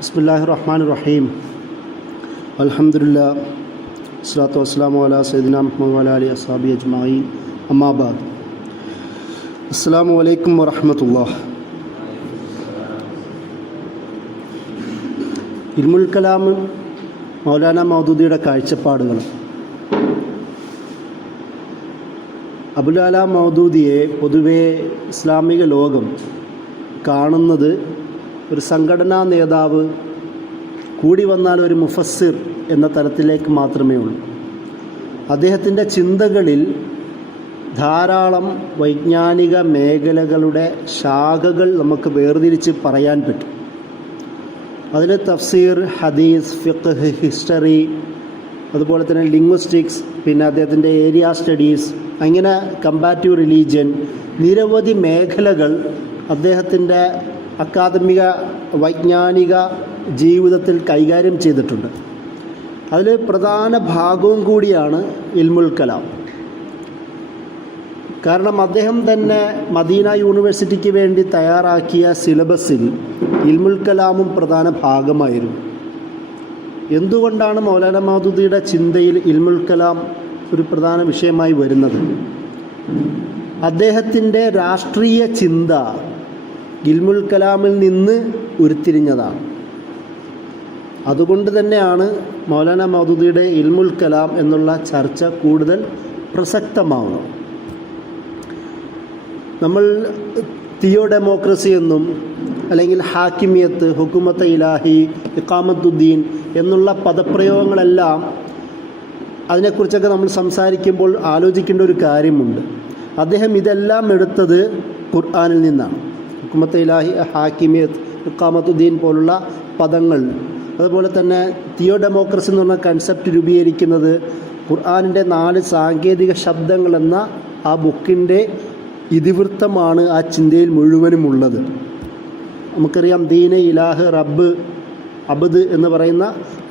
ബിസ്മില്ലാഹിർ റഹ്മാനിർ റഹീം. അൽഹംദുലില്ലാഹ് വസ്സലാത്തു വസ്സലാമു അലാ സയ്യിദിനാ മുഹമ്മദ് വഅലാ ആലിഹി വസ്സഹ്ബിഹി അജ്മഈൻ. അമ്മാ ബഅദ്. അസ്സലാമു അലൈക്കും വറഹ്മത്തുള്ളാഹി. ഇൽമുൽ കലാം മൗലാന മൗദൂദിയുടെ കാഴ്ചപ്പാടുകൾ. അബുൽ കലാം മൗദൂദിയെ പൊതുവേ ഇസ്ലാമിക ലോകം കാണുന്നത് ഒരു സംഘടനാ നേതാവ്, കൂടി വന്നാൽ ഒരു മുഫസ്സിർ എന്ന തലത്തിലേക്ക് മാത്രമേ ഉള്ളൂ. അദ്ദേഹത്തിൻ്റെ ചിന്തകളിൽ ധാരാളം വൈജ്ഞാനിക മേഖലകളുടെ ശാഖകൾ നമുക്ക് വേർതിരിച്ച് പറയാൻ പറ്റും. അതിൽ തഫ്സീർ, ഹദീസ്, ഫിഖ്, ഹിസ്റ്ററി, അതുപോലെ തന്നെ ലിംഗ്വിസ്റ്റിക്സ്, പിന്നെ അദ്ദേഹത്തിൻ്റെ ഏരിയ സ്റ്റഡീസ്, അങ്ങനെ കമ്പാരിറ്റീവ് റിലീജിയൻ, നിരവധി മേഖലകൾ അദ്ദേഹത്തിൻ്റെ അക്കാദമിക വൈജ്ഞാനിക ജീവിതത്തിൽ കൈകാര്യം ചെയ്തിട്ടുണ്ട്. അതിൽ പ്രധാന ഭാഗവും കൂടിയാണ് ഇൽമുൽ കലാം. കാരണം അദ്ദേഹം തന്നെ മദീന യൂണിവേഴ്സിറ്റിക്ക് വേണ്ടി തയ്യാറാക്കിയ സിലബസിൽ ഇൽമുൽ കലാമും പ്രധാന ഭാഗമായിരുന്നു. എന്തുകൊണ്ടാണ് മൗലാന മൗദൂദിയുടെ ചിന്തയിൽ ഇൽമുൽ കലാം ഒരു പ്രധാന വിഷയമായി വരുന്നത്? അദ്ദേഹത്തിൻ്റെ രാഷ്ട്രീയ ചിന്ത ഇൽമുൽ കലാമിൽ നിന്ന് ഉരുത്തിരിഞ്ഞതാണ്. അതുകൊണ്ട് തന്നെയാണ് മൗലാന മൗദൂദിയുടെ ഇൽമുൽ കലാം എന്നുള്ള ചർച്ച കൂടുതൽ പ്രസക്തമാവുന്നത്. നമ്മൾ തിയോ ഡെമോക്രസി എന്നും അല്ലെങ്കിൽ ഹാക്കിമിയത്ത്, ഹുക്കുമത്ത് ഇലാഹി, ഇഖാമത്തുദ്ദീൻ എന്നുള്ള പദപ്രയോഗങ്ങളെല്ലാം അതിനെക്കുറിച്ചൊക്കെ നമ്മൾ സംസാരിക്കുമ്പോൾ ആലോചിക്കേണ്ട ഒരു കാര്യമുണ്ട്. അദ്ദേഹം ഇതെല്ലാം എടുത്തത് ഖുർആനിൽ നിന്നാണ്. ഹുക്കുമത്ത് ഇലാഹി, ഹാക്കിമിയത്ത്, ഇഖാമത്തുദ്ദീൻ പോലുള്ള പദങ്ങൾ, അതുപോലെ തന്നെ തിയോ ഡെമോക്രസി എന്ന് പറഞ്ഞ കൺസെപ്റ്റ് രൂപീകരിക്കുന്നത് ഖുർആനിൻ്റെ 4 സാങ്കേതിക ശബ്ദങ്ങൾ എന്ന ആ ബുക്കിൻ്റെ ഇതിവൃത്തമാണ് ആ ചിന്തയിൽ മുഴുവനുമുള്ളത്. നമുക്കറിയാം, ദീന്, ഇലാഹ്, റബ്ബ്, അബ്ദ് എന്ന് പറയുന്ന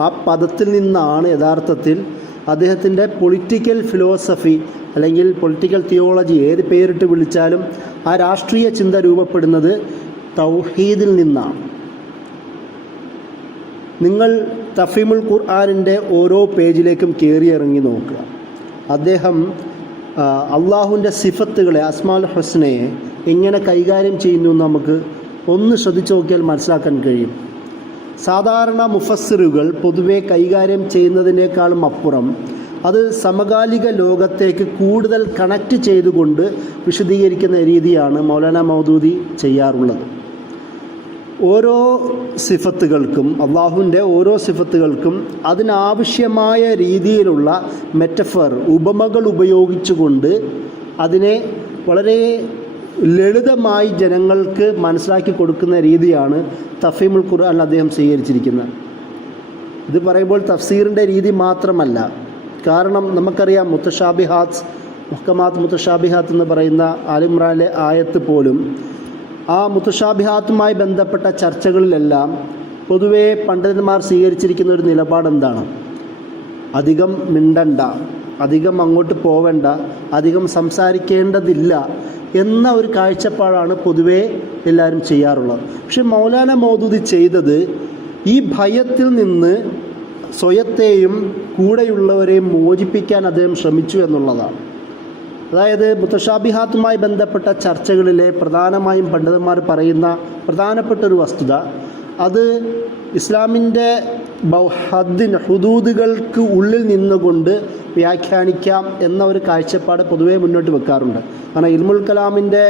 ആ പദത്തിൽ നിന്നാണ് യഥാർത്ഥത്തിൽ അദ്ദേഹത്തിൻ്റെ പൊളിറ്റിക്കൽ ഫിലോസഫി അല്ലെങ്കിൽ പൊളിറ്റിക്കൽ തിയോളജി, ഏത് പേരിട്ട് വിളിച്ചാലും ആ രാഷ്ട്രീയ ചിന്ത രൂപപ്പെടുന്നത് തൗഹീദിൽ നിന്നാണ്. നിങ്ങൾ തഫീമുൽ ഖുർആനിൻ്റെ ഓരോ പേജിലേക്കും കയറിയിറങ്ങി നോക്കുക. അദ്ദേഹം അള്ളാഹുവിൻ്റെ സിഫത്തുകളെ, അസ്മാഉൽ ഹുസ്നയെ എങ്ങനെ കൈകാര്യം ചെയ്യുന്നു എന്ന് നമുക്ക് ഒന്ന് ശ്രദ്ധിച്ചു നോക്കിയാൽ മനസ്സിലാക്കാൻ കഴിയും. സാധാരണ മുഫസ്സിറുകൾ പൊതുവെ കൈകാര്യം ചെയ്യുന്നതിനേക്കാളും അപ്പുറം അത് സമകാലിക ലോകത്തേക്ക് കൂടുതൽ കണക്റ്റ് ചെയ്തുകൊണ്ട് വിശദീകരിക്കുന്ന രീതിയാണ് മൗലാന മൗദൂദി ചെയ്യാറുള്ളത്. ഓരോ സിഫത്തുകൾക്കും, അള്ളാഹുവിൻ്റെ ഓരോ സിഫത്തുകൾക്കും അതിനാവശ്യമായ രീതിയിലുള്ള മെറ്റഫർ, ഉപമകൾ ഉപയോഗിച്ചുകൊണ്ട് അതിനെ വളരെ ലളിതമായി ജനങ്ങൾക്ക് മനസ്സിലാക്കി കൊടുക്കുന്ന രീതിയാണ് തഫീമുൽ ഖുർആൻ അദ്ദേഹം സ്വീകരിച്ചിരിക്കുന്നത്. ഇത് പറയുമ്പോൾ തഫ്സീറിൻ്റെ രീതി മാത്രമല്ല. കാരണം നമുക്കറിയാം, മുത്തശാബിഹാത്ത്, മുഹ്കമാത്ത്, മുത്തശാബിഹാത്ത് എന്ന് പറയുന്ന ആൽ ഇംറാനിലെ ആയത്ത് പോലും ആ മുത്തശാബിഹാത്തുമായി ബന്ധപ്പെട്ട ചർച്ചകളിലെല്ലാം പൊതുവേ പണ്ഡിതന്മാർ സ്വീകരിച്ചിരിക്കുന്ന ഒരു നിലപാടെന്താണ്? അധികം മിണ്ടണ്ട, അധികം അങ്ങോട്ട് പോവേണ്ട, അധികം സംസാരിക്കേണ്ടതില്ല എന്ന ഒരു കാഴ്ചപ്പാടാണ് പൊതുവേ എല്ലാവരും ചെയ്യാറുള്ളത്. പക്ഷെ മൗലാന മൗദൂദി ചെയ്തത് ഈ ഭയത്തിൽ നിന്ന് സ്വയത്തെയും കൂടെയുള്ളവരെയും മോചിപ്പിക്കാൻ അദ്ദേഹം ശ്രമിച്ചു എന്നുള്ളതാണ്. അതായത് മുത്തശാബിഹാത്തുമായി ബന്ധപ്പെട്ട ചർച്ചകളിലെ പ്രധാനമായും പണ്ഡിതന്മാർ പറയുന്ന പ്രധാനപ്പെട്ട ഒരു വസ്തുത, അത് ഇസ്ലാമിൻ്റെ ഹുദൂദുകൾക്ക് ഉള്ളിൽ നിന്നുകൊണ്ട് വ്യാഖ്യാനിക്കാം എന്ന ഒരു കാഴ്ചപ്പാട് പൊതുവേ മുന്നോട്ട് വെക്കാറുണ്ട്. കാരണം ഇൽമുൽ കലാമിൻ്റെ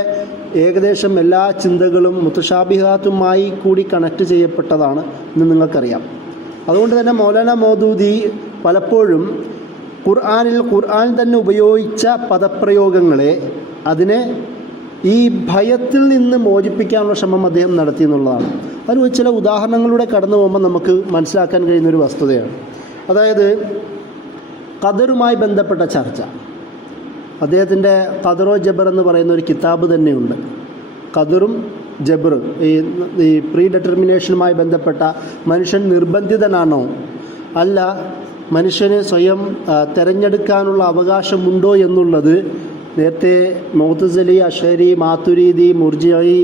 ഏകദേശം എല്ലാ ചിന്തകളും മുത്തശാബിഹാത്തുമായി കൂടി കണക്ട് ചെയ്യപ്പെട്ടതാണ് എന്ന് നിങ്ങൾക്കറിയാം. അതുകൊണ്ട് തന്നെ മൗലാന മൗദൂദി പലപ്പോഴും ഖുർആൻ തന്നെ ഉപയോഗിച്ച പദപ്രയോഗങ്ങളെ, അതിനെ ഈ ഭയത്തിൽ നിന്ന് മോചിപ്പിക്കാനുള്ള ശ്രമം അദ്ദേഹം നടത്തി എന്നുള്ളതാണ്. അതിന് ചില ഉദാഹരണങ്ങളിലൂടെ കടന്നു പോകുമ്പോൾ നമുക്ക് മനസ്സിലാക്കാൻ കഴിയുന്നൊരു വസ്തുതയാണ്. അതായത് ഖദറുമായി ബന്ധപ്പെട്ട ചർച്ച. അദ്ദേഹത്തിൻ്റെ ഖദറോ ജബർ എന്ന് പറയുന്ന ഒരു കിതാബ് തന്നെയുണ്ട്. ഖദറും ജബർ, ഈ പ്രീ ഡെറ്റർമിനേഷനുമായി ബന്ധപ്പെട്ട മനുഷ്യൻ നിർബന്ധിതനാണോ, അല്ല മനുഷ്യന് സ്വയം തിരഞ്ഞെടുക്കാനുള്ള അവകാശമുണ്ടോ എന്നുള്ളത് നേരത്തെ മുഅ്തസിലി, അശ്അരി, മാതുരീദി, മുർജിഇ,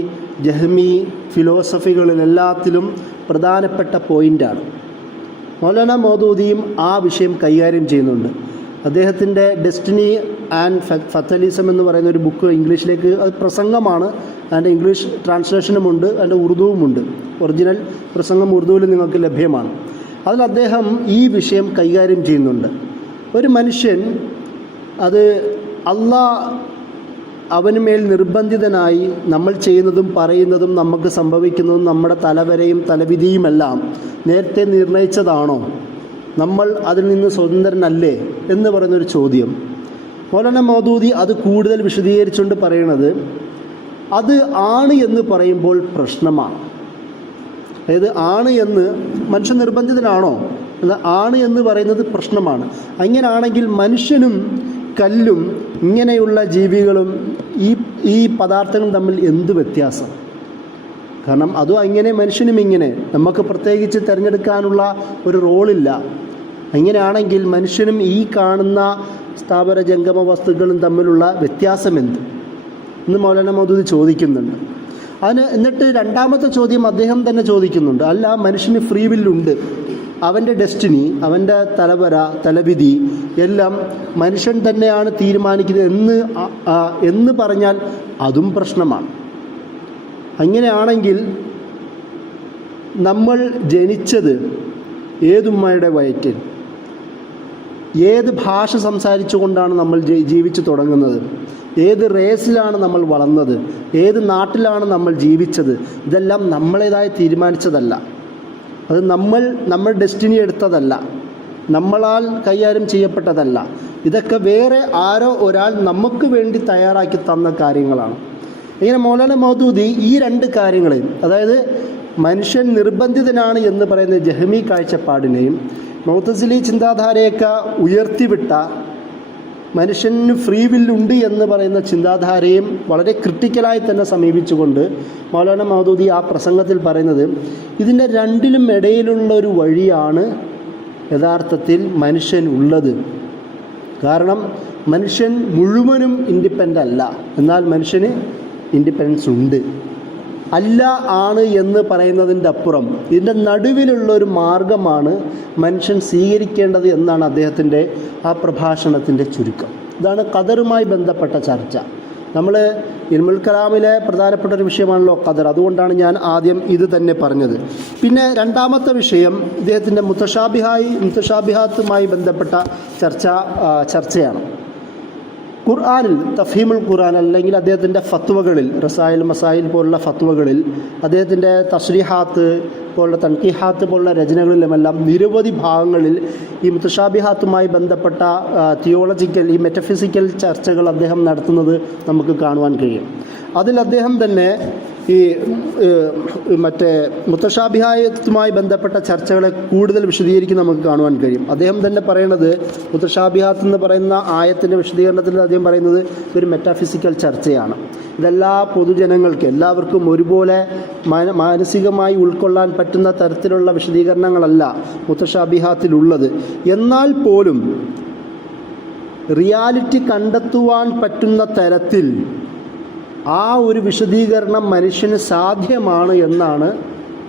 ജഹ്മി ഫിലോസഫികളിലെല്ലാത്തിലും പ്രധാനപ്പെട്ട പോയിൻ്റാണ്. മൗലാന മൗദൂദിയും ആ വിഷയം കൈകാര്യം ചെയ്യുന്നുണ്ട്. അദ്ദേഹത്തിൻ്റെ ഡെസ്റ്റിനി ആൻഡ് ഫത്തലിസം എന്ന് പറയുന്ന ഒരു ബുക്ക് ഇംഗ്ലീഷിലേക്ക്, അത് പ്രസംഗമാണ്, അതിൻ്റെ ഇംഗ്ലീഷ് ട്രാൻസ്ലേഷനുമുണ്ട്, അതിൻ്റെ ഉറുദുവുമുണ്ട്. ഒറിജിനൽ പ്രസംഗം ഉറുദുവിൽ നിങ്ങൾക്ക് ലഭ്യമാണ്. അതിൽ അദ്ദേഹം ഈ വിഷയം കൈകാര്യം ചെയ്യുന്നുണ്ട്. ഒരു മനുഷ്യൻ അത് അവന് മേൽ നിർബന്ധിതനായി നമ്മൾ ചെയ്യുന്നതും പറയുന്നതും നമുക്ക് സംഭവിക്കുന്നതും നമ്മുടെ തലവരെയും തലവിധിയുമെല്ലാം നേരത്തെ നിർണയിച്ചതാണോ, നമ്മൾ അതിൽ നിന്ന് സ്വതന്ത്രനല്ലേ എന്ന് പറയുന്നൊരു ചോദ്യം. മൗലാന മൗദൂദി അത് കൂടുതൽ വിശദീകരിച്ചുകൊണ്ട് പറയുന്നത്, അത് ആണ് എന്ന് പറയുമ്പോൾ പ്രശ്നമാണ്. അതായത് ആണ് എന്ന് മനുഷ്യൻ നിർബന്ധിതനാണോ, എന്നാൽ ആണ് എന്ന് പറയുന്നത് പ്രശ്നമാണ്. അങ്ങനെയാണെങ്കിൽ മനുഷ്യനും കല്ലും ഇങ്ങനെയുള്ള ജീവികളും ഈ പദാർത്ഥങ്ങളും തമ്മിൽ എന്ത് വ്യത്യാസം? കാരണം അതും അങ്ങനെ മനുഷ്യനും ഇങ്ങനെ, നമുക്ക് പ്രത്യേകിച്ച് തിരഞ്ഞെടുക്കാനുള്ള ഒരു റോളില്ല. അങ്ങനെയാണെങ്കിൽ മനുഷ്യനും ഈ കാണുന്ന സ്ഥാവര ജംഗമ വസ്തുക്കളും തമ്മിലുള്ള വ്യത്യാസം എന്ത് എന്ന് മൗലാന മൗദൂദി ചോദിക്കുന്നുണ്ട്. എന്നിട്ട് രണ്ടാമത്തെ ചോദ്യം അദ്ദേഹം തന്നെ ചോദിക്കുന്നുണ്ട്, അല്ല മനുഷ്യന് ഫ്രീ വില്ലുണ്ട്, അവൻ്റെ ഡെസ്റ്റിനി, അവൻ്റെ തലവിധി എല്ലാം മനുഷ്യൻ തന്നെയാണ് തീരുമാനിക്കുന്നത് എന്ന് പറഞ്ഞാൽ അതും പ്രശ്നമാണ്. അങ്ങനെയാണെങ്കിൽ നമ്മൾ ജനിച്ചത് ഏതുമ്മയുടെ വയറ്റിൽ, ഏത് ഭാഷ സംസാരിച്ചുകൊണ്ടാണ് നമ്മൾ ജീവിച്ചു തുടങ്ങുന്നത്, ഏത് റേസിലാണ് നമ്മൾ വളർന്നത്, ഏത് നാട്ടിലാണ് നമ്മൾ ജീവിച്ചത്, ഇതെല്ലാം നമ്മളേതായി തീരുമാനിച്ചതല്ല. അത് നമ്മൾ ഡെസ്റ്റിനി എടുത്തതല്ല, നമ്മളാൽ കൈകാര്യം ചെയ്യപ്പെട്ടതല്ല. ഇതൊക്കെ വേറെ ആരോ ഒരാൾ നമുക്ക് വേണ്ടി തയ്യാറാക്കി തന്ന കാര്യങ്ങളാണ്. ഇങ്ങനെ മൗലാന മൗദൂദി ഈ രണ്ട് കാര്യങ്ങളെയും, അതായത് മനുഷ്യൻ നിർബന്ധിതനാണ് എന്ന് പറയുന്ന ജഹ്മി കാഴ്ചപ്പാടിനെയും മുഅ്തസിലി ചിന്താധാരയൊക്കെ ഉയർത്തിവിട്ട മനുഷ്യന് ഫ്രീ വില്ലുണ്ട് എന്ന് പറയുന്ന ചിന്താധാരയും വളരെ ക്രിട്ടിക്കലായി തന്നെ സമീപിച്ചുകൊണ്ട് മൗലാന മൗദൂദി ആ പ്രസംഗത്തിൽ പറയുന്നത്, ഇതിൻ്റെ രണ്ടിലും ഇടയിലുള്ള ഒരു വഴിയാണ് യഥാർത്ഥത്തിൽ മനുഷ്യൻ ഉള്ളത്. കാരണം മനുഷ്യൻ മുഴുവനും ഇൻഡിപെൻഡൻ്റ് അല്ല, എന്നാൽ മനുഷ്യന് ഇൻഡിപെൻഡൻസ് ഉണ്ട്. അല്ല ആണ് എന്ന് പറയുന്നതിൻ്റെ അപ്പുറം ഇതിൻ്റെ നടുവിലുള്ളൊരു മാർഗമാണ് മനുഷ്യൻ സ്വീകരിക്കേണ്ടത് എന്നാണ് അദ്ദേഹത്തിൻ്റെ ആ പ്രഭാഷണത്തിൻ്റെ ചുരുക്കം. ഇതാണ് ഖദറുമായി ബന്ധപ്പെട്ട ചർച്ച. നമ്മൾ ഇൽമുൽ കലാമിലെ പ്രധാനപ്പെട്ട ഒരു വിഷയമാണല്ലോ ഖദർ, അതുകൊണ്ടാണ് ഞാൻ ആദ്യം ഇത് തന്നെ പറഞ്ഞത്. പിന്നെ രണ്ടാമത്തെ വിഷയം ഇദ്ദേഹത്തിൻ്റെ മുത്തശാബിഹാത്തുമായി ബന്ധപ്പെട്ട ചർച്ചയാണ്. ഖുർആനിൽ തഫ്ഹീമുൽ ഖുർആൻ അല്ലെങ്കിൽ അദ്ദേഹത്തിൻ്റെ ഫത്വകളിൽ, റസായിൽ മസായിൽ പോലുള്ള ഫത്വകളിൽ, അദ്ദേഹത്തിൻ്റെ തസ്രീഹാത്ത് പോലുള്ള തൻഖീഹാത്ത് പോലുള്ള രചനകളിലുമെല്ലാം നിരവധി ഭാഗങ്ങളിൽ ഈ മുത്തശാബിഹാത്തുമായി ബന്ധപ്പെട്ട തിയോളജിക്കൽ, ഈ മെറ്റഫിസിക്കൽ ചർച്ചകൾ അദ്ദേഹം നടത്തുന്നത് നമുക്ക് കാണുവാൻ കഴിയും. അതിൽ അദ്ദേഹം തന്നെ ഈ മുത്തശാബിഹാത്തുമായി ബന്ധപ്പെട്ട ചർച്ചകളെ കൂടുതൽ വിശദീകരിക്കും നമുക്ക് കാണുവാൻ കഴിയും. അദ്ദേഹം തന്നെ പറയുന്നത്, മുത്തശാബിഹാത്ത് എന്ന് പറയുന്ന ആയത്തിൻ്റെ വിശദീകരണത്തിൽ അദ്ദേഹം പറയുന്നത് ഒരു മെറ്റാഫിസിക്കൽ ചർച്ചയാണ്. ഇതെല്ലാ പൊതുജനങ്ങൾക്ക് എല്ലാവർക്കും ഒരുപോലെ മാനസികമായി ഉൾക്കൊള്ളാൻ പറ്റുന്ന തരത്തിലുള്ള വിശദീകരണങ്ങളല്ല മുത്തശാബിഹാത്തിലുള്ളത്. എന്നാൽ പോലും റിയാലിറ്റി കണ്ടെത്തുവാൻ പറ്റുന്ന തരത്തിൽ ആ ഒരു വിശദീകരണം മനുഷ്യന് സാധ്യമാണ് എന്നാണ്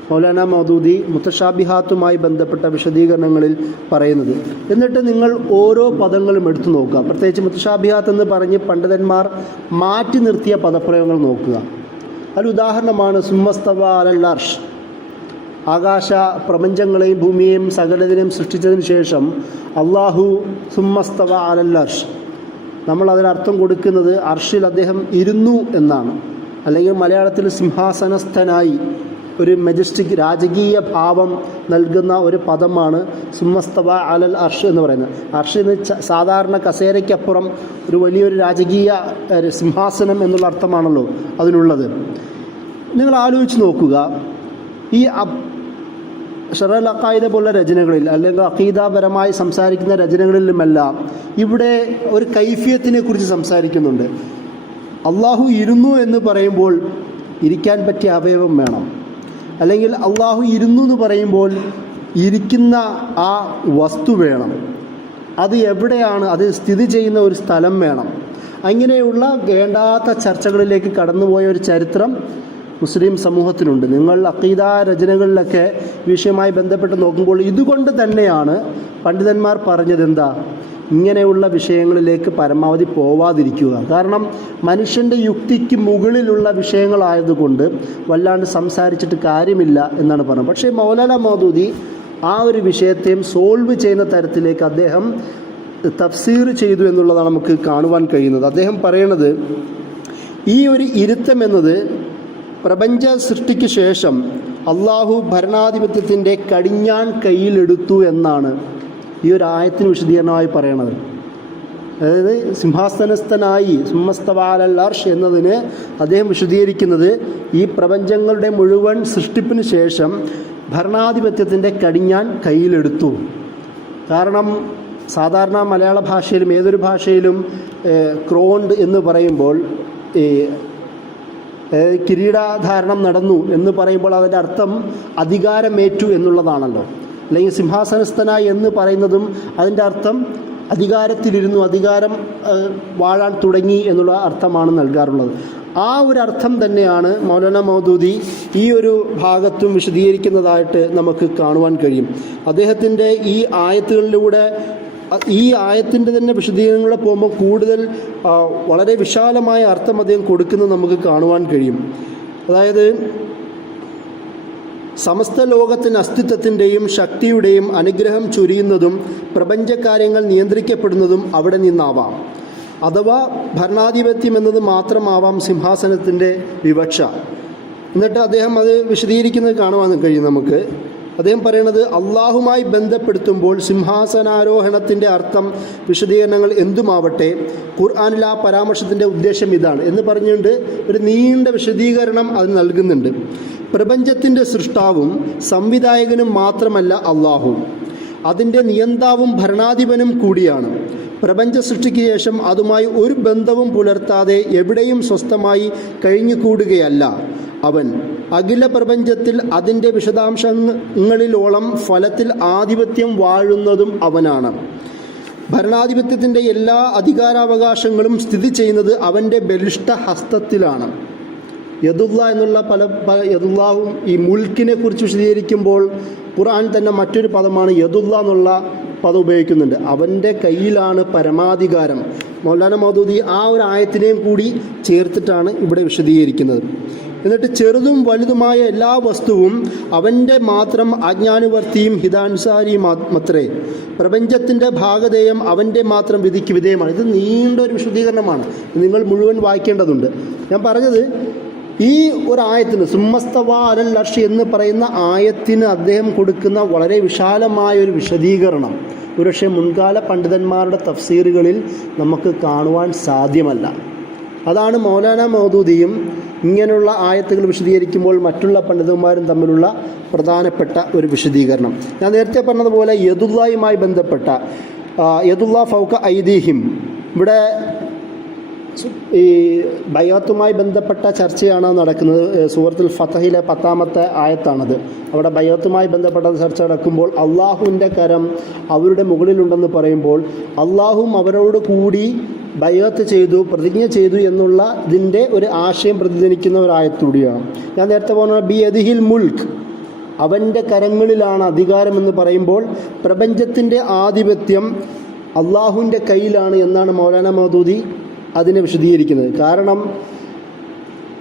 മൗലാന മൗദൂദി മുത്തശാബിഹാത്തുമായി ബന്ധപ്പെട്ട വിശദീകരണങ്ങളിൽ പറയുന്നത്. എന്നിട്ട് നിങ്ങൾ ഓരോ പദങ്ങളും എടുത്തു നോക്കുക. പ്രത്യേകിച്ച് മുത്തശാബിഹാത്ത് എന്ന് പറഞ്ഞ് പണ്ഡിതന്മാർ മാറ്റി നിർത്തിയ പദപ്രയോഗങ്ങൾ നോക്കുക. അതിൽ ഉദാഹരണമാണ് സുമ്മസ്തവ അലൽ അർഷ്. ആകാശ പ്രപഞ്ചങ്ങളെയും ഭൂമിയെയും സകലതിനെയും സൃഷ്ടിച്ചതിന് ശേഷം അള്ളാഹു സുമ്മസ്തവ അലൽ അർഷ്, നമ്മൾ അതിനർത്ഥം കൊടുക്കുന്നത് അർഷിൽ അദ്ദേഹം ഇരുന്നു എന്നാണ്. അല്ലെങ്കിൽ മലയാളത്തിൽ സിംഹാസനസ്ഥനായി, ഒരു മെജസ്റ്റിക് രാജകീയ ഭാവം നൽകുന്ന ഒരു പദമാണ് സുമ്മസ്തവ അലൽ അർഷ് എന്ന് പറയുന്നത്. അർഷ് എന്ന് സാധാരണ കസേരയ്ക്കപ്പുറം ഒരു വലിയൊരു രാജകീയ സിംഹാസനം എന്നുള്ള അർത്ഥമാണല്ലോ അതിനുള്ളത്. നിങ്ങൾ ആലോചിച്ച് നോക്കുക, ഈ ഷറൽ അഖായിദ പോലുള്ള രചനകളിൽ അല്ലെങ്കിൽ അഖീദാപരമായി സംസാരിക്കുന്ന രചനകളിലുമെല്ലാം ഇവിടെ ഒരു കൈഫിയത്തിനെ കുറിച്ച് സംസാരിക്കുന്നുണ്ട്. അള്ളാഹു ഇരുന്നു എന്ന് പറയുമ്പോൾ ഇരിക്കാൻ പറ്റിയ അവയവം വേണം, അല്ലെങ്കിൽ അള്ളാഹു ഇരുന്നു എന്ന് പറയുമ്പോൾ ഇരിക്കുന്ന ആ വസ്തു വേണം, അത് എവിടെയാണ്, അത് സ്ഥിതി ചെയ്യുന്ന ഒരു സ്ഥലം വേണം. അങ്ങനെയുള്ള വേണ്ടാത്ത ചർച്ചകളിലേക്ക് കടന്നുപോയ ഒരു ചരിത്രം മുസ്ലിം സമൂഹത്തിനുണ്ട്. നിങ്ങൾ അഖീദ രചനകളിലൊക്കെ വിഷയവുമായി ബന്ധപ്പെട്ട് നോക്കുമ്പോൾ ഇതുകൊണ്ട് തന്നെയാണ് പണ്ഡിതന്മാർ പറഞ്ഞത് എന്താ, ഇങ്ങനെയുള്ള വിഷയങ്ങളിലേക്ക് പരമാവധി പോവാതിരിക്കുക. കാരണം മനുഷ്യൻ്റെ യുക്തിക്ക് മുകളിലുള്ള വിഷയങ്ങളായതുകൊണ്ട് വല്ലാണ്ട് സംസാരിച്ചിട്ട് കാര്യമില്ല എന്നാണ് പറഞ്ഞത്. പക്ഷേ മൗലാന മൗദൂദി ആ ഒരു വിഷയത്തെയും സോൾവ് ചെയ്യുന്ന തരത്തിലേക്ക് അദ്ദേഹം തഫ്സീർ ചെയ്തു എന്നുള്ളതാണ് നമുക്ക് കാണുവാൻ കഴിയുന്നത്. അദ്ദേഹം പറയുന്നത്, ഈ ഒരു ഇരുത്തം എന്നത് പ്രപഞ്ച സൃഷ്ടിക്ക് ശേഷം അള്ളാഹു ഭരണാധിപത്യത്തിൻ്റെ കടിഞ്ഞാൺ കയ്യിലെടുത്തു എന്നാണ് ഈ ഒരു ആയത്തിന് വിശദീകരണമായി പറയണത്. അതായത് സിംഹാസനസ്ഥനായി സുമ്മസ്തവാലൽ അർഷ് എന്നതിന് അദ്ദേഹം വിശദീകരിക്കുന്നത് ഈ പ്രപഞ്ചങ്ങളുടെ മുഴുവൻ സൃഷ്ടിപ്പിന് ശേഷം ഭരണാധിപത്യത്തിൻ്റെ കടിഞ്ഞാൺ കയ്യിലെടുത്തു. കാരണം സാധാരണ മലയാള ഭാഷയിലും ഏതൊരു ഭാഷയിലും ക്രോണ്ട് എന്ന് പറയുമ്പോൾ കിരീടാധാരണം നടന്നു എന്ന് പറയുമ്പോൾ അതിൻ്റെ അർത്ഥം അധികാരമേറ്റു എന്നുള്ളതാണല്ലോ. അല്ലെങ്കിൽ സിംഹാസനസ്ഥനായി എന്ന് പറയുന്നതും അതിൻ്റെ അർത്ഥം അധികാരത്തിലിരുന്നു, അധികാരം വാഴാൻ തുടങ്ങി എന്നുള്ള അർത്ഥമാണ് നൽകാറുള്ളത്. ആ ഒരു അർത്ഥം തന്നെയാണ് മൗലാന മൗദൂദി ഈ ഒരു ഭാഗത്തും വിശദീകരിക്കുന്നതായിട്ട് നമുക്ക് കാണുവാൻ കഴിയും. അദ്ദേഹത്തിൻ്റെ ഈ ആയത്തുകളിലൂടെ ഈ ആയത്തിൻ്റെ തന്നെ വിശദീകരണങ്ങളെ പോകുമ്പോൾ കൂടുതൽ വളരെ വിശാലമായ അർത്ഥം അദ്ദേഹം കൊടുക്കുന്നത് നമുക്ക് കാണുവാൻ കഴിയും. അതായത് സമസ്ത ലോകത്തിന് അസ്തിത്വത്തിൻ്റെയും ശക്തിയുടെയും അനുഗ്രഹം ചൊരിയുന്നതും പ്രപഞ്ചകാര്യങ്ങൾ നിയന്ത്രിക്കപ്പെടുന്നതും അവിടെ നിന്നാവാം. അഥവാ ഭരണാധിപത്യം എന്നത് മാത്രമാവാം സിംഹാസനത്തിൻ്റെ വിവക്ഷ. എന്നിട്ട് അദ്ദേഹം അത് വിശദീകരിക്കുന്നത് കാണുവാൻ കഴിയും നമുക്ക്. അദ്ദേഹം പറയുന്നത്, അള്ളാഹുമായി ബന്ധപ്പെടുത്തുമ്പോൾ സിംഹാസനാരോഹണത്തിൻ്റെ അർത്ഥം വിശദീകരണങ്ങൾ എന്തുമാവട്ടെ ഖുർആനിൽ ആ പരാമർശത്തിൻ്റെ ഉദ്ദേശം ഇതാണ് എന്ന് പറഞ്ഞുകൊണ്ട് ഒരു നീണ്ട വിശദീകരണം അത് നൽകുന്നുണ്ട്. പ്രപഞ്ചത്തിൻ്റെ സൃഷ്ടാവും സംവിധായകനും മാത്രമല്ല അള്ളാഹു, അതിൻ്റെ നിയന്താവും ഭരണാധിപനും കൂടിയാണ്. പ്രപഞ്ച സൃഷ്ടിക്ക് ശേഷം അതുമായി ഒരു ബന്ധവും പുലർത്താതെ എവിടെയും സ്വസ്ഥമായി കഴിഞ്ഞുകൂടുകയല്ല അവൻ. അഖില പ്രപഞ്ചത്തിൽ അതിൻ്റെ വിശദാംശങ്ങളിലോളം ഫലത്തിൽ ആധിപത്യം വാഴുന്നതും അവനാണ്. ഭരണാധിപത്യത്തിൻ്റെ എല്ലാ അധികാരാവകാശങ്ങളും സ്ഥിതി ചെയ്യുന്നത് അവൻ്റെ ബലിഷ്ഠ ഹസ്തത്തിലാണ്. യദുല്ല എന്നുള്ള പല യദുല്ലാവും ഈ മുൽക്കിനെ കുറിച്ച് വിശദീകരിക്കുമ്പോൾ ഖുർആൻ തന്നെ മറ്റൊരു പദമാണ് യദുല്ല എന്നുള്ള പദം ഉപയോഗിക്കുന്നുണ്ട്. അവൻ്റെ കയ്യിലാണ് പരമാധികാരം. മൗലാന മൗദൂദി ആ ഒരു ആയത്തിനെയും കൂടി ചേർത്തിട്ടാണ് ഇവിടെ വിശദീകരിക്കുന്നത്. എന്നിട്ട് ചെറുതും വലുതുമായ എല്ലാ വസ്തുവും അവൻ്റെ മാത്രം ആജ്ഞാനുവർത്തിയും ഹിതാനുസാരിയും മാത്രേ. പ്രപഞ്ചത്തിൻ്റെ ഭാഗധേയം അവൻ്റെ മാത്രം വിധിക്ക് വിധേയമാണ്. ഇത് നീണ്ടൊരു വിശദീകരണമാണ്, നിങ്ങൾ മുഴുവൻ വായിക്കേണ്ടതുണ്ട്. ഞാൻ പറഞ്ഞത് ഈ ഒരു ആയത്തിന് സുമ്മസ്തവാ അലൽ അർഷ് എന്ന് പറയുന്ന ആയത്തിന് അദ്ദേഹം കൊടുക്കുന്ന വളരെ വിശാലമായ ഒരു വിശദീകരണം ഒരുപക്ഷെ മുൻകാല പണ്ഡിതന്മാരുടെ തഫ്സീറുകളിൽ നമുക്ക് കാണുവാൻ സാധ്യമല്ല. അതാണ് മൗലാന മൗദൂദിയും ഇങ്ങനെയുള്ള ആയത്തുകൾ വിശദീകരിക്കുമ്പോൾ മറ്റുള്ള പണ്ഡിതന്മാരും തമ്മിലുള്ള പ്രധാനപ്പെട്ട ഒരു വിശദീകരണം. ഞാൻ നേരത്തെ പറഞ്ഞതുപോലെ യദുല്ലായുമായി ബന്ധപ്പെട്ട യദുല്ലാ ഫൗക ഐദീഹിം, ഇവിടെ ഈ ബൈഅത്തുമായി ബന്ധപ്പെട്ട ചർച്ചയാണ് നടക്കുന്നത്. സൂറത്തുൽ ഫതഹിലെ 10-ാമത്തെ ആയത്താണത്. അവിടെ ബൈഅത്തുമായി ബന്ധപ്പെട്ട ചർച്ച നടക്കുമ്പോൾ അള്ളാഹുവിൻ്റെ കരം അവരുടെ മുകളിലുണ്ടെന്ന് പറയുമ്പോൾ അള്ളാഹും അവരോട് കൂടി ബൈഅത്ത് ചെയ്തു, പ്രതിജ്ഞ ചെയ്തു എന്നുള്ള ഇതിൻ്റെ ഒരു ആശയം പ്രതിധ്വനിക്കുന്ന ഒരു ആയത്തൂടിയാണ്. ഞാൻ നേരത്തെ പറഞ്ഞ ബി യദിഹിൽ മുൽക്ക്, അവൻ്റെ കരങ്ങളിലാണ് അധികാരമെന്ന് പറയുമ്പോൾ പ്രപഞ്ചത്തിൻ്റെ ആധിപത്യം അള്ളാഹുവിൻ്റെ കയ്യിലാണ് എന്നാണ് മൗലാന മൗദൂദി അതിനെ വിശദീകരിക്കുന്നത്. കാരണം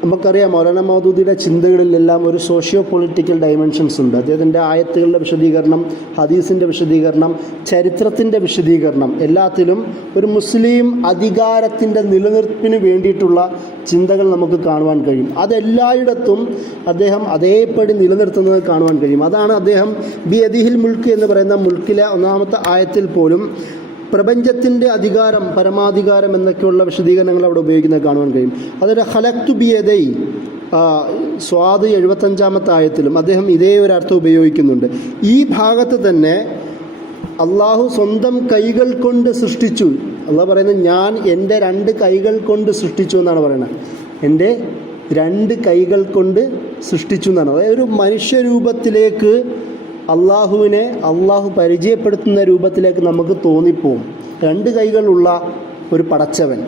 നമുക്കറിയാം മൗലാന മൗദൂദിയുടെ ചിന്തകളിലെല്ലാം ഒരു സോഷ്യോ പൊളിറ്റിക്കൽ ഡൈമെൻഷൻസ് ഉണ്ട്. അദ്ദേഹത്തിൻ്റെ ആയത്തുകളുടെ വിശദീകരണം, ഹദീസിൻ്റെ വിശദീകരണം, ചരിത്രത്തിൻ്റെ വിശദീകരണം, എല്ലാത്തിലും ഒരു മുസ്ലിം അധികാരത്തിൻ്റെ നിലനിർപ്പിന് വേണ്ടിയിട്ടുള്ള ചിന്തകൾ നമുക്ക് കാണുവാൻ കഴിയും. അതെല്ലായിടത്തും അദ്ദേഹം അതേപടി നിലനിർത്തുന്നത് കാണുവാൻ കഴിയും. അതാണ് അദ്ദേഹം ബി യദിഹിൽ മുൽക്ക് എന്ന് പറയുന്ന മുൽക്കിലെ 1-ാമത്തെ ആയത്തിൽ പോലും പ്രപഞ്ചത്തിൻ്റെ അധികാരം, പരമാധികാരം എന്നൊക്കെയുള്ള വിശദീകരണങ്ങൾ അവിടെ ഉപയോഗിക്കുന്നത് കാണുവാൻ കഴിയും. അതൊരു ഖലഖ്തു ബിയദൈ സ്വാദ് 75-ാമത്തെ ആയത്തിലും അദ്ദേഹം ഇതേ ഒരു അർത്ഥം ഉപയോഗിക്കുന്നുണ്ട്. ഈ ഭാഗത്ത് തന്നെ അള്ളാഹു സ്വന്തം കൈകൾ കൊണ്ട് സൃഷ്ടിച്ചു. അള്ളാഹു പറയുന്നത് ഞാൻ എൻ്റെ 2 കൈകൾ കൊണ്ട് സൃഷ്ടിച്ചു എന്നാണ് പറയുന്നത്. എൻ്റെ 2 കൈകൾ കൊണ്ട് സൃഷ്ടിച്ചു എന്നാണ്. അതായത് ഒരു മനുഷ്യരൂപത്തിലേക്ക് അള്ളാഹുവിനെ അള്ളാഹു പരിചയപ്പെടുത്തുന്ന രൂപത്തിലേക്ക് നമുക്ക് തോന്നിപ്പോവും. 2 കൈകളുള്ള ഒരു പടച്ചവൻ.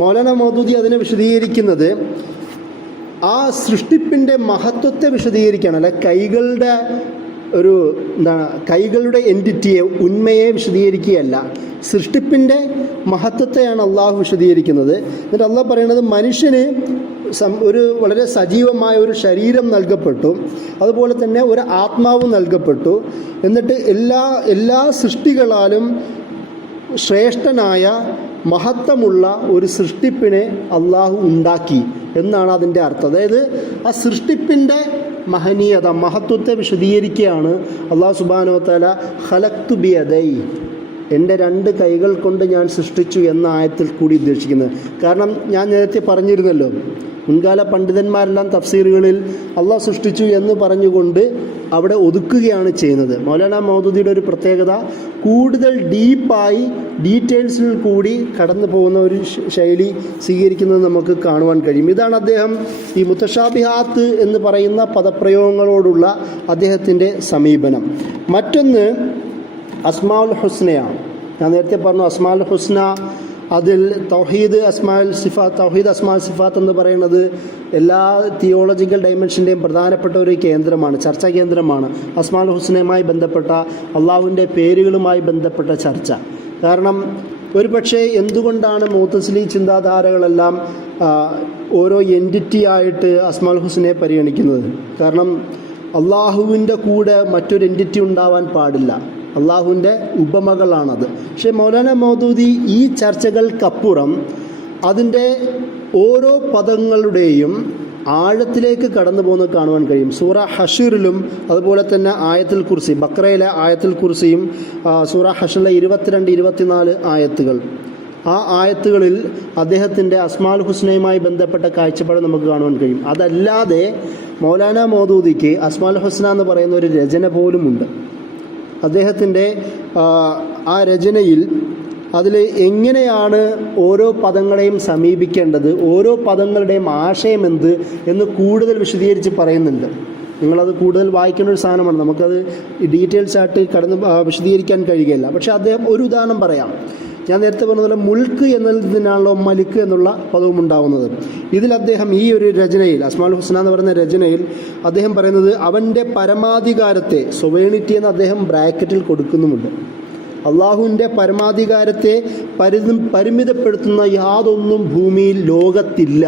മൗലാന മൗദൂദി അതിനെ വിശദീകരിക്കുന്നത് ആ സൃഷ്ടിപ്പിൻ്റെ മഹത്വത്തെ വിശദീകരിക്കുകയാണ്. അല്ല കൈകളുടെ കൈകളുടെ എൻറ്റിറ്റിയെ, ഉന്മയെ വിശദീകരിക്കുകയല്ല, സൃഷ്ടിപ്പിൻ്റെ മഹത്വത്തെയാണ് അള്ളാഹു വിശദീകരിക്കുന്നത്. എന്നിട്ട് അള്ളാഹ് പറയുന്നത് മനുഷ്യന് ഒരു വളരെ സജീവമായ ഒരു ശരീരം നൽകപ്പെട്ടു, അതുപോലെ തന്നെ ഒരു ആത്മാവ് നൽകപ്പെട്ടു. എന്നിട്ട് എല്ലാ സൃഷ്ടികളാലും ശ്രേഷ്ഠനായ മഹത്വമുള്ള ഒരു സൃഷ്ടിപ്പിനെ അള്ളാഹു ഉണ്ടാക്കി എന്നാണ് അതിൻ്റെ അർത്ഥം. അതായത് ആ സൃഷ്ടിപ്പിൻ്റെ മഹനീയത, മഹത്വത്തെ വിശദീകരിക്കുകയാണ് അള്ളാഹു സുബ്ഹാനഹു വ തആല ഖലഖ്തു ബിയദൈ, എൻ്റെ 2 കൈകൾ കൊണ്ട് ഞാൻ സൃഷ്ടിച്ചു എന്ന ആയത്തിൽ കൂടി ഉദ്ദേശിക്കുന്നത്. കാരണം ഞാൻ നേരത്തെ പറഞ്ഞിരുന്നല്ലോ, മുൻകാല പണ്ഡിതന്മാരെല്ലാം തഫ്സീറുകളിൽ അള്ളാഹ് സൃഷ്ടിച്ചു എന്ന് പറഞ്ഞുകൊണ്ട് അവിടെ ഒതുക്കുകയാണ് ചെയ്യുന്നത്. മൗലാന മൗദൂദിയുടെ ഒരു പ്രത്യേകത, കൂടുതൽ ഡീപ്പായി ഡീറ്റെയിൽസിൽ കൂടി കടന്നു പോകുന്ന ഒരു ശൈലി സ്വീകരിക്കുന്നത് നമുക്ക് കാണുവാൻ കഴിയും. ഇതാണ് അദ്ദേഹം ഈ മുത്തശാബിഹാത്ത് എന്ന് പറയുന്ന പദപ്രയോഗങ്ങളോടുള്ള അദ്ദേഹത്തിൻ്റെ സമീപനം. മറ്റൊന്ന് അസ്മാഉൽ ഹുസ്നയാണ്. ഞാൻ നേരത്തെ പറഞ്ഞു അസ്മാഉൽ ഹുസ്ന, അതിൽ തൗഹീദ് അസ്മാഉൽ സിഫാത്ത് എന്ന് പറയുന്നത് എല്ലാ തിയോളജിക്കൽ ഡൈമെൻഷൻ്റെയും പ്രധാനപ്പെട്ട ഒരു കേന്ദ്രമാണ്, ചർച്ചാ കേന്ദ്രമാണ്. അസ്മാഉൽ ഹുസ്നയുമായി ബന്ധപ്പെട്ട, അള്ളാഹുവിൻ്റെ പേരുകളുമായി ബന്ധപ്പെട്ട ചർച്ച. കാരണം ഒരു പക്ഷേ എന്തുകൊണ്ടാണ് മുഅ്തസിലി ചിന്താധാരകളെല്ലാം ഓരോ എൻറ്റിറ്റി ആയിട്ട് അസ്മാഉൽ ഹുസ്നയെ പരിഗണിക്കുന്നത്? കാരണം അള്ളാഹുവിൻ്റെ കൂടെ മറ്റൊരു എൻറ്റിറ്റി ഉണ്ടാവാൻ പാടില്ല, അള്ളാഹുവിൻ്റെ ഉപമകളാണത്. പക്ഷേ മൗലാന മൗദൂദി ഈ ചർച്ചകൾക്കപ്പുറം അതിൻ്റെ ഓരോ പദങ്ങളുടെയും ആഴത്തിലേക്ക് കടന്നു പോകുന്നത് കാണുവാൻ കഴിയും. സൂറ ഹഷറിലും അതുപോലെ തന്നെ ആയത്തുൽ കുർസി, ബഖറയിലെ ആയത്തുൽ കുർസിയും സൂറ ഹഷറിലെ 22, 24 ആയത്തുകൾ, ആ ആയത്തുകളിൽ അദ്ദേഹത്തിൻ്റെ അസ്മാഉൽ ഹുസ്നയുമായി ബന്ധപ്പെട്ട കാഴ്ചപ്പാട് നമുക്ക് കാണുവാൻ കഴിയും. അതല്ലാതെ മൗലാന മൗദൂദിക്ക് അസ്മാഉൽ ഹുസ്ന എന്ന് പറയുന്ന ഒരു രചന പോലുമുണ്ട്. അദ്ദേഹത്തിൻ്റെ ആ രചനയിൽ അതിൽ എങ്ങനെയാണ് ഓരോ പദങ്ങളെയും സമീപിക്കേണ്ടത്, ഓരോ പദങ്ങളുടെയും ആശയം എന്ത് എന്ന് കൂടുതൽ വിശദീകരിച്ച് പറയുന്നുണ്ട്. നിങ്ങളത് കൂടുതൽ വായിക്കേണ്ട ഒരു സാധനമാണ്, നമുക്കത് ഡീറ്റെയിൽസ് ആയിട്ട് വിശദീകരിക്കാൻ കഴിയുകയില്ല. പക്ഷേ അദ്ദേഹം ഒരു ഉദാഹരണം പറയാം. ഞാൻ നേരത്തെ പറഞ്ഞതുപോലെ മുൽക്ക് എന്നതിനാണല്ലോ മലിക്ക് എന്നുള്ള പദവും ഉണ്ടാകുന്നത്. ഇതിൽ അദ്ദേഹം ഈ ഒരു രചനയിൽ, അസ്മാഉൽ ഹുസ്ന എന്ന് പറയുന്ന രചനയിൽ അദ്ദേഹം പറയുന്നത് അവൻ്റെ പരമാധികാരത്തെ, സൊവേണിറ്റി എന്ന് അദ്ദേഹം ബ്രാക്കറ്റിൽ കൊടുക്കുന്നുമുണ്ട്. അള്ളാഹുവിൻ്റെ പരമാധികാരത്തെ പരിമിതപ്പെടുത്തുന്ന യാതൊന്നും ഭൂമിയിൽ ലോകത്തില്ല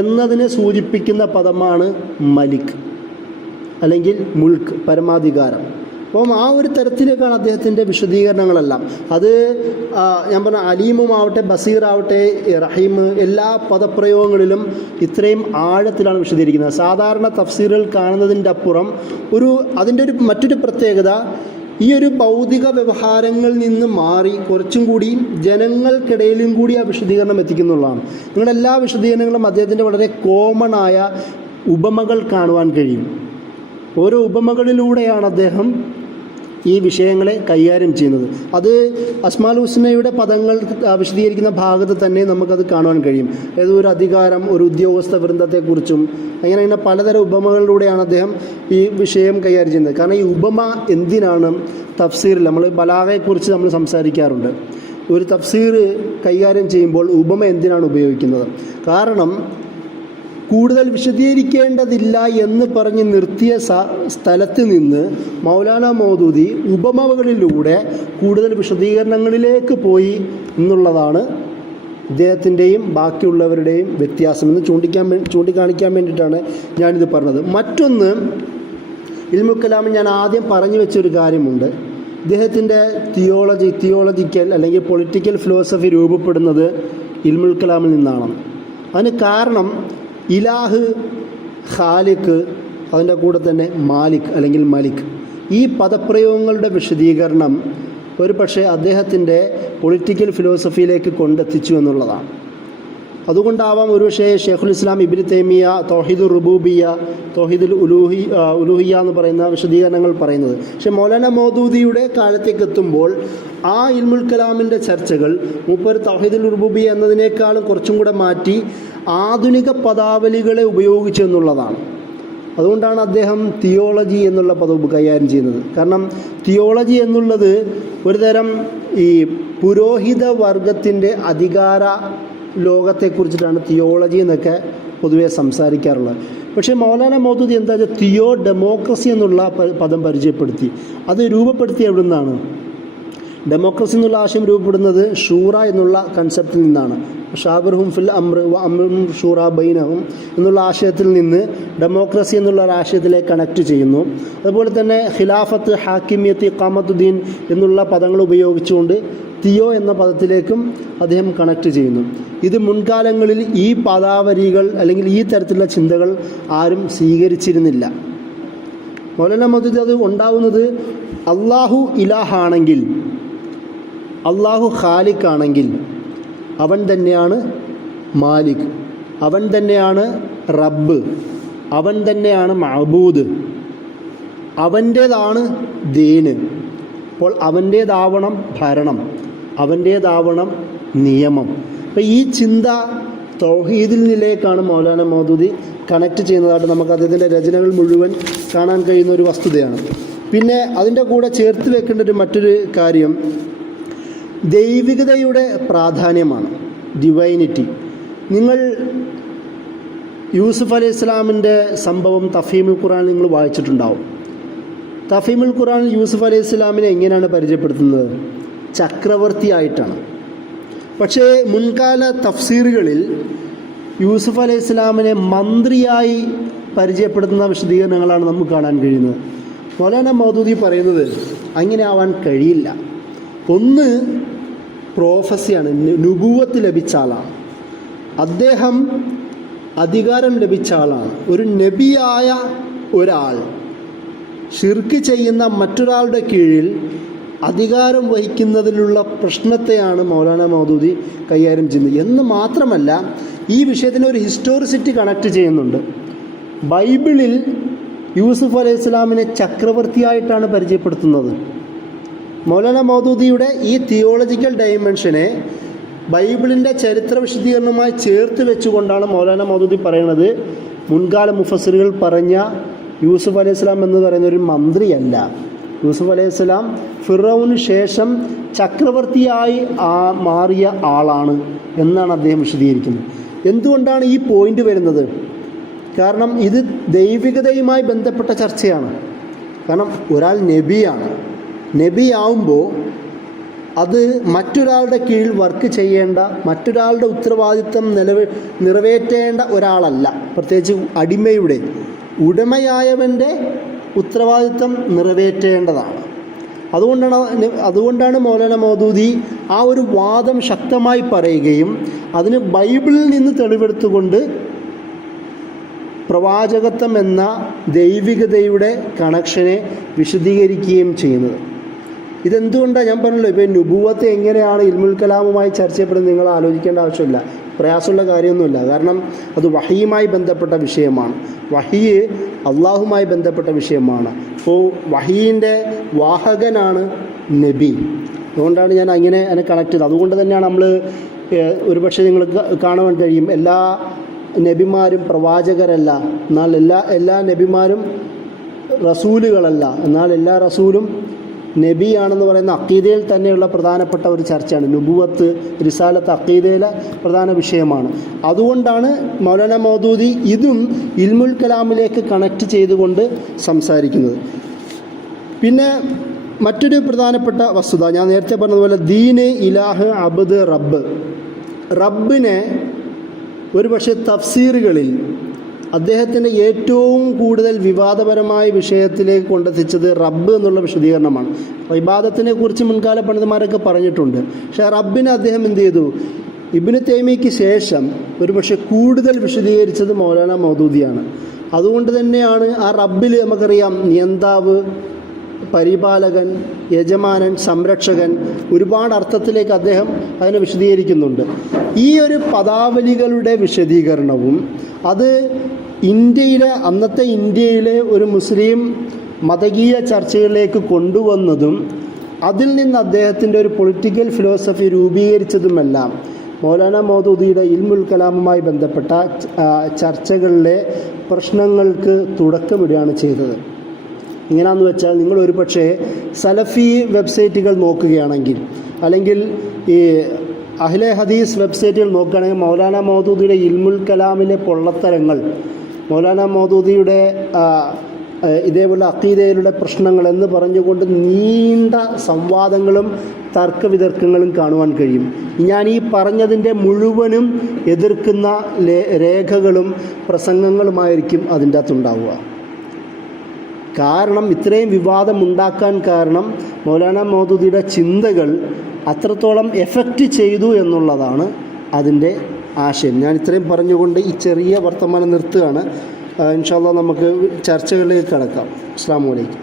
എന്നതിനെ സൂചിപ്പിക്കുന്ന പദമാണ് മലിക് അല്ലെങ്കിൽ മുൽക്ക്, പരമാധികാരം. അപ്പം ആ ഒരു തരത്തിലേക്കാണ് അദ്ദേഹത്തിൻ്റെ വിശദീകരണങ്ങളെല്ലാം. അത് ഞാൻ പറഞ്ഞ അലീമുമാവട്ടെ, ബസീറാവട്ടെ, റഹീം, എല്ലാ പദപ്രയോഗങ്ങളിലും ഇത്രയും ആഴത്തിലാണ് വിശദീകരിക്കുന്നത്. സാധാരണ തഫ്സീറുകൾ കാണുന്നതിൻ്റെ അപ്പുറം അതിൻ്റെ മറ്റൊരു പ്രത്യേകത, ഈ ഒരു ഭൗതിക വ്യവഹാരങ്ങളിൽ നിന്ന് മാറി കുറച്ചും കൂടി ജനങ്ങൾക്കിടയിലും കൂടി ആ വിശദീകരണം എത്തിക്കുന്നുള്ളതാണ്. നിങ്ങളെല്ലാ വിശദീകരണങ്ങളും അദ്ദേഹത്തിൻ്റെ വളരെ കോമണായ ഉപമകൾ കാണുവാൻ കഴിയും. ഓരോ ഉപമകളിലൂടെയാണ് അദ്ദേഹം ഈ വിഷയങ്ങളെ കൈകാര്യം ചെയ്യുന്നത്. അത് അസ്മാഉൽ ഹുസ്നയുടെ പദങ്ങൾ വിശദീകരിക്കുന്ന ഭാഗത്ത് തന്നെ നമുക്കത് കാണുവാൻ കഴിയും. ഏതൊരു അധികാരം, ഒരു ഉദ്യോഗസ്ഥ വൃന്ദത്തെക്കുറിച്ചും അങ്ങനെ പലതരം ഉപമകളിലൂടെയാണ് അദ്ദേഹം ഈ വിഷയം കൈകാര്യം ചെയ്യുന്നത്. കാരണം ഈ ഉപമ എന്തിനാണ് തഫ്സീറിൽ, നമ്മൾ ബലാഗയെക്കുറിച്ച് നമ്മൾ സംസാരിക്കാറുണ്ട്. ഒരു തഫ്സീർ കൈകാര്യം ചെയ്യുമ്പോൾ ഉപമ എന്തിനാണ് ഉപയോഗിക്കുന്നത്? കാരണം കൂടുതൽ വിശദീകരിക്കേണ്ടതില്ല എന്ന് പറഞ്ഞ് നിർത്തിയ സ്ഥലത്ത് നിന്ന് മൗലാന മൗദൂദി ഉപമകളിലൂടെ കൂടുതൽ വിശദീകരണങ്ങളിലേക്ക് പോയി എന്നുള്ളതാണ് ഇദ്ദേഹത്തിൻ്റെയും ബാക്കിയുള്ളവരുടെയും വ്യത്യാസമെന്ന് ചൂണ്ടിക്കാണിക്കാൻ വേണ്ടിയിട്ടാണ് ഞാനിത് പറഞ്ഞത്. മറ്റൊന്ന്, ഇൽമുൽ കലാമിൽ ഞാൻ ആദ്യം പറഞ്ഞു വെച്ചൊരു കാര്യമുണ്ട്. ഇദ്ദേഹത്തിൻ്റെ തിയോളജിക്കൽ അല്ലെങ്കിൽ പൊളിറ്റിക്കൽ ഫിലോസഫി രൂപപ്പെടുന്നത് ഇൽമുൽ കലാമിൽ നിന്നാണ്. അതിന് കാരണം ഇലാഹ്, ഖാലിഖ്, അതിൻ്റെ കൂടെ തന്നെ മാലിക് അല്ലെങ്കിൽ മലിക്, ഈ പദപ്രയോഗങ്ങളുടെ വിശദീകരണം ഒരു പക്ഷേ അദ്ദേഹത്തിൻ്റെ പൊളിറ്റിക്കൽ ഫിലോസഫിയിലേക്ക് കൊണ്ടെത്തിച്ചു എന്നുള്ളതാണ്. അതുകൊണ്ടാവാം ഒരുപക്ഷേ ഷെയ്ഖുൽ ഇസ്ലാം ഇബ്നു തൈമിയ തൗഹീദുർ റുബൂബിയ്യ, തൗഹീദുൽ ഉലൂഹിയ്യ എന്ന് പറയുന്ന വിശദീകരണങ്ങൾ പറയുന്നത്. പക്ഷേ മൗലാന മൗദൂദിയുടെ കാലത്തേക്ക് എത്തുമ്പോൾ ആ ഇൽമുൽ കലാമിൻ്റെ ചർച്ചകൾ മൂപ്പർ തൗഹീദുൽ റുബൂബിയ്യ എന്നതിനേക്കാളും കുറച്ചും കൂടെ മാറ്റി ആധുനിക പദാവലികളെ ഉപയോഗിച്ചു എന്നുള്ളതാണ്. അതുകൊണ്ടാണ് അദ്ദേഹം തിയോളജി എന്നുള്ള പദം കൈകാര്യം ചെയ്യുന്നത്. കാരണം തിയോളജി എന്നുള്ളത് ഒരു തരം ഈ പുരോഹിത വർഗത്തിൻ്റെ അധികാര ലോകത്തെക്കുറിച്ചിട്ടാണ് തിയോളജി എന്നൊക്കെ പൊതുവെ സംസാരിക്കാറുള്ളത്. പക്ഷേ മൗലാന മൗദൂദി എന്താ വെച്ചാൽ തിയോ ഡെമോക്രസി എന്നുള്ള പദം പരിചയപ്പെടുത്തി. അത് രൂപപ്പെടുത്തി എവിടെ നിന്നാണ്? ഡെമോക്രസി എന്നുള്ള ആശയം രൂപപ്പെടുന്നത് ഷൂറ എന്നുള്ള കൺസെപ്റ്റിൽ നിന്നാണ്. ഷാബിർഹും ഫിൽ അമ്ര അമ്രും ഷൂറ ബൈനഹും എന്നുള്ള ആശയത്തിൽ നിന്ന് ഡെമോക്രസി എന്നുള്ള ഒരു ആശയത്തിലേക്ക് കണക്ട് ചെയ്യുന്നു. അതുപോലെ തന്നെ ഖിലാഫത്ത്, ഹാക്കിമിയത്ത്, ഇഖാമത്തുദ്ദീൻ എന്നുള്ള പദങ്ങൾ ഉപയോഗിച്ചുകൊണ്ട് തിയോ എന്ന പദത്തിലേക്കും അദ്ദേഹം കണക്ട് ചെയ്യുന്നു. ഇത് മുൻകാലങ്ങളിൽ ഈ പദാവലികൾ അല്ലെങ്കിൽ ഈ തരത്തിലുള്ള ചിന്തകൾ ആരും സ്വീകരിച്ചിരുന്നില്ല. മൗലാന മൗദൂദി അത് ഉണ്ടാവുന്നത് അള്ളാഹു ഇലാഹാണെങ്കിൽ, അള്ളാഹു ഖാലിഖാണെങ്കിൽ അവൻ തന്നെയാണ് മാലിക്, അവൻ തന്നെയാണ് റബ്ബ്, അവൻ തന്നെയാണ് മഅബൂദ്, അവൻ്റേതാണ് ദീന്. അപ്പോൾ അവൻ്റേതാവണം ഭരണം, അവൻ്റേതാവണം നിയമം. അപ്പോൾ ഈ ചിന്ത തൗഹീദിൽ നിലയിലേക്കാണ് മൗലാന മൗദൂദി കണക്ട് ചെയ്യുന്നതായിട്ട് നമുക്ക് അദ്ദേഹത്തിൻ്റെ രചനകൾ മുഴുവൻ കാണാൻ കഴിയുന്ന ഒരു വസ്തുതയാണ്. പിന്നെ അതിൻ്റെ കൂടെ ചേർത്ത് വെക്കേണ്ട ഒരു മറ്റൊരു കാര്യം ദൈവികതയുടെ പ്രാധാന്യമാണ്, ഡിവൈനിറ്റി. നിങ്ങൾ യൂസുഫ് അലൈഹി ഇസ്ലാമിൻ്റെ സംഭവം തഫീമുൽ ഖുർആൻ നിങ്ങൾ വായിച്ചിട്ടുണ്ടാവും. തഫീമുൽ ഖുർആനിൽ യൂസുഫ് അലൈഹി ഇസ്ലാമിനെ എങ്ങനെയാണ് പരിചയപ്പെടുത്തുന്നത്? ചക്രവർത്തിയായിട്ടാണ്. പക്ഷേ മുൻകാല തഫ്സീറുകളിൽ യൂസുഫ് അലൈഹി ഇസ്ലാമിനെ മന്ത്രിയായി പരിചയപ്പെടുത്തുന്ന വിശദീകരണങ്ങളാണ് നമുക്ക് കാണാൻ കഴിയുന്നത്. മൗലാന മൗദൂദി പറയുന്നത് അങ്ങനെ ആവാൻ കഴിയില്ല. ഒന്ന് പ്രോഫസിയാണ്, നുബുവത്ത് ലഭിച്ച ആളാണ്, അദ്ദേഹം അധികാരം ലഭിച്ച ആളാണ്. ഒരു നബിയായ ഒരാൾ ഷിർക്ക് ചെയ്യുന്ന മറ്റൊരാളുടെ കീഴിൽ അധികാരം വഹിക്കുന്നതിലുള്ള പ്രശ്നത്തെയാണ് മൗലാന മൗദൂദി കൈകാര്യം ചെയ്യുന്നത്. എന്ന് മാത്രമല്ല ഈ വിഷയത്തിന് ഒരു ഹിസ്റ്റോറിസിറ്റി കണക്ട് ചെയ്യുന്നുണ്ട്. ബൈബിളിൽ യൂസുഫ് അലൈഹി ഇസ്ലാമിനെ ചക്രവർത്തിയായിട്ടാണ് പരിചയപ്പെടുത്തുന്നത്. മൗലാന മൗദൂദിയുടെ ഈ തിയോളജിക്കൽ ഡയമെൻഷനെ ബൈബിളിൻ്റെ ചരിത്ര വിശദീകരണവുമായി ചേർത്ത് വെച്ചുകൊണ്ടാണ് മൗലാന മൗദൂദി പറയുന്നത് മുൻകാല മുഫസ്സിറുകൾ പറഞ്ഞ യൂസുഫ് അലൈഹി ഇസ്ലാം എന്ന് പറയുന്ന ഒരു മന്ത്രിയല്ല. യൂസുഫ് അലൈഹി ഇസ്ലാം ഫിറൗന് ശേഷം ചക്രവർത്തിയായി മാറിയ ആളാണ് എന്നാണ് അദ്ദേഹം വിശദീകരിക്കുന്നത്. എന്തുകൊണ്ടാണ് ഈ പോയിന്റ് വരുന്നത്? കാരണം ഇത് ദൈവികതയുമായി ബന്ധപ്പെട്ട ചർച്ചയാണ്. കാരണം ഒരാൾ നബിയാണ്, നബിയാവുമ്പോൾ അത് മറ്റൊരാളുടെ കീഴിൽ വർക്ക് ചെയ്യേണ്ട, മറ്റൊരാളുടെ ഉത്തരവാദിത്വം നിറവേറ്റേണ്ട ഒരാളല്ല. പ്രത്യേകിച്ച് അടിമയുടെ, ഉടമയായവൻ്റെ ഉത്തരവാദിത്വം നിറവേറ്റേണ്ടതാണ്. അതുകൊണ്ടാണ് മൗലാന മൗദൂദി ആ ഒരു വാദം ശക്തമായി പറയുകയും അതിന് ബൈബിളിൽ നിന്ന് തെളിവെടുത്തുകൊണ്ട് പ്രവാചകത്വം എന്ന ദൈവികതയുടെ കണക്ഷനെ വിശദീകരിക്കുകയും ചെയ്യുന്നത്. ഇതെന്തുകൊണ്ടാണ് ഞാൻ പറഞ്ഞല്ലോ, ഇപ്പോൾ നുബുവത്ത് എങ്ങനെയാണ് ഇൽമുൽ കലാമുമായി ചർച്ച ചെയ്യപ്പെടുന്നത് നിങ്ങൾ ആലോചിക്കേണ്ട ആവശ്യമില്ല, പ്രയാസമുള്ള കാര്യമൊന്നുമില്ല. കാരണം അത് വഹിയുമായി ബന്ധപ്പെട്ട വിഷയമാണ്, വഹി അള്ളാഹുമായി ബന്ധപ്പെട്ട വിഷയമാണ്. അപ്പോൾ വഹീൻ്റെ വാഹകനാണ് നബി. അതുകൊണ്ടാണ് ഞാൻ അങ്ങനെ അതിനെ കണക്ട് ചെയ്തത്. അതുകൊണ്ട് തന്നെയാണ് നമ്മൾ ഒരുപക്ഷെ നിങ്ങൾ കാണാൻ കഴിയും എല്ലാ നബിമാരും പ്രവാചകരല്ല, എന്നാൽ എല്ലാ നബിമാരും റസൂലുകളല്ല, എന്നാൽ എല്ലാ റസൂലും നബിയാണെന്ന് പറയുന്ന അക്കീദയിൽ തന്നെയുള്ള പ്രധാനപ്പെട്ട ഒരു ചർച്ചയാണ്. നുബുവത്ത്, റിസാലത്ത് അക്കീദയിലെ പ്രധാന വിഷയമാണ്. അതുകൊണ്ടാണ് മൗലാന മൗദൂദി ഇതും ഇൽമുൽ കലാമിലേക്ക് കണക്ട് ചെയ്തുകൊണ്ട് സംസാരിക്കുന്നത്. പിന്നെ മറ്റൊരു പ്രധാനപ്പെട്ട വസ്തുത ഞാൻ നേരത്തെ പറഞ്ഞതുപോലെ ദീന്, ഇലാഹ്, അബ്ദ്, റബ്ബ്. റബ്ബിനെ ഒരുപക്ഷെ തഫ്സീറുകളിൽ അദ്ദേഹത്തിൻ്റെ ഏറ്റവും കൂടുതൽ വിവാദപരമായ വിഷയത്തിലേക്ക് കൊണ്ടെത്തിച്ചത് റബ്ബ് എന്നുള്ള വിശദീകരണമാണ്. ഇബാദത്തിനെ കുറിച്ച് മുൻകാല പണ്ഡിതന്മാരൊക്കെ പറഞ്ഞിട്ടുണ്ട്. പക്ഷേ റബ്ബിനെ അദ്ദേഹം എന്ത് ചെയ്തു? ഇബ്നു തൈമിയ്യയ്ക്ക് ശേഷം ഒരുപക്ഷെ കൂടുതൽ വിശദീകരിച്ചത് മൗലാന മൗദൂദിയാണ്. അതുകൊണ്ട് തന്നെയാണ് ആ റബ്ബിൽ നമുക്കറിയാം നിയന്താവ്, പരിപാലകൻ, യജമാനൻ, സംരക്ഷകൻ, ഒരുപാട് അർത്ഥത്തിലേക്ക് അദ്ദേഹം അതിനെ വിശദീകരിക്കുന്നുണ്ട്. ഈ ഒരു പദാവലികളുടെ വിശദീകരണവും അത് അന്നത്തെ ഇന്ത്യയിലെ ഒരു മുസ്ലിം മതകീയ ചർച്ചകളിലേക്ക് കൊണ്ടുവന്നതും അതിൽ നിന്ന് അദ്ദേഹത്തിൻ്റെ ഒരു പൊളിറ്റിക്കൽ ഫിലോസഫി രൂപീകരിച്ചതുമെല്ലാം മൗലാന മൗദൂദിയുടെ ഇൽമുൽ കലാമുമായി ബന്ധപ്പെട്ട ചർച്ചകളിലെ പ്രശ്നങ്ങൾക്ക് തുടക്കമിടുകയാണ് ചെയ്തത്. എങ്ങനെയാണെന്ന് വെച്ചാൽ നിങ്ങൾ ഒരുപക്ഷെ സലഫി വെബ്സൈറ്റുകൾ നോക്കുകയാണെങ്കിൽ, അല്ലെങ്കിൽ ഈ അഹ്ലെ ഹദീസ് വെബ്സൈറ്റിൽ നോക്കുകയാണെങ്കിൽ മൗലാന മൗദൂദിയുടെ ഇൽമുൽ കലാമിലെ പൊള്ളത്തരങ്ങൾ, മൗലാന മൗദൂദിയുടെ ഇതേപോലെ അഖീദയിലുള്ള പ്രശ്നങ്ങൾ എന്ന് പറഞ്ഞുകൊണ്ട് നീണ്ട സംവാദങ്ങളും തർക്കവിതർക്കങ്ങളും കാണുവാൻ കഴിയും. ഞാൻ ഈ പറഞ്ഞതിൻ്റെ മുഴുവനും എതിർക്കുന്ന രേഖകളും പ്രസംഗങ്ങളുമായിരിക്കും അതിൻ്റെ അകത്തുണ്ടാവുക. കാരണം ഇത്രയും വിവാദമുണ്ടാക്കാൻ കാരണം മൗലാന മൗദൂദിയുടെ ചിന്തകൾ അത്രത്തോളം എഫക്റ്റ് ചെയ്തു എന്നുള്ളതാണ് അതിൻ്റെ ആശയം. ഞാൻ ഇത്രയും പറഞ്ഞുകൊണ്ട് ഈ ചെറിയ വർത്തമാനം നിർത്തുകയാണ്. ഇൻഷാ അല്ലാഹ് നമുക്ക് ചർച്ചകളിലേക്ക് കടക്കാം. അസ്സലാമു അലൈക്കും.